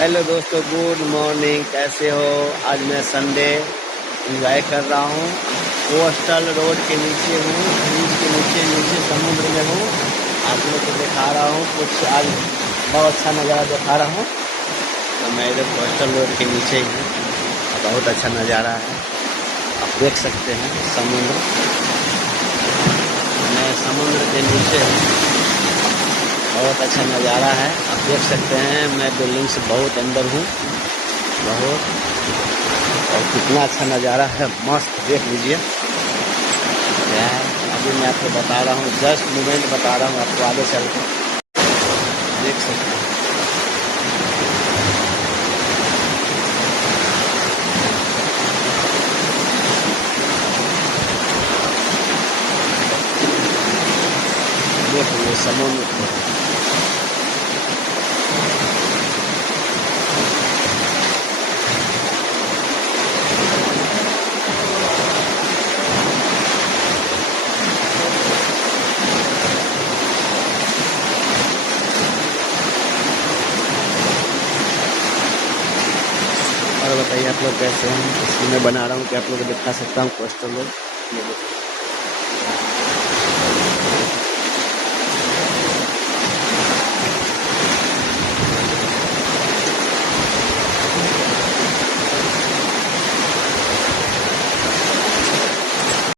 Hello दोस्तों, good morning. कैसे हो? आज मैं संडे एंजॉय कर रहा हूँ। कोस्टल रोड के नीचे हूँ, ब्रिज के नीचे समुद्र में हूँ। आप लोग को दिखा रहा हूँ कुछ। आज बहुत अच्छा नज़ारा दिखा रहा हूँ। तो मैं इधर कोस्टल रोड के नीचे ही हूँ। बहुत अच्छा नज़ारा है, आप देख सकते हैं समुद्र। मैं समुद्र के नीचे हूँ, बहुत अच्छा नज़ारा है। आप देख सकते हैं मैं बिल्डिंग से बहुत अंदर हूँ, बहुत। और कितना अच्छा नज़ारा है, मस्त। देख लीजिए क्या है। अभी मैं आपको बता रहा हूँ, जस्ट मोमेंट बता रहा हूँ आपको। आगे चल के देख सकते हैं। देखिए समुद्र। और बताइए आप लोग कैसे हैं? इसलिए मैं बना रहा हूँ कि आप लोग को दिखा सकता हूँ कोस्टल रोड।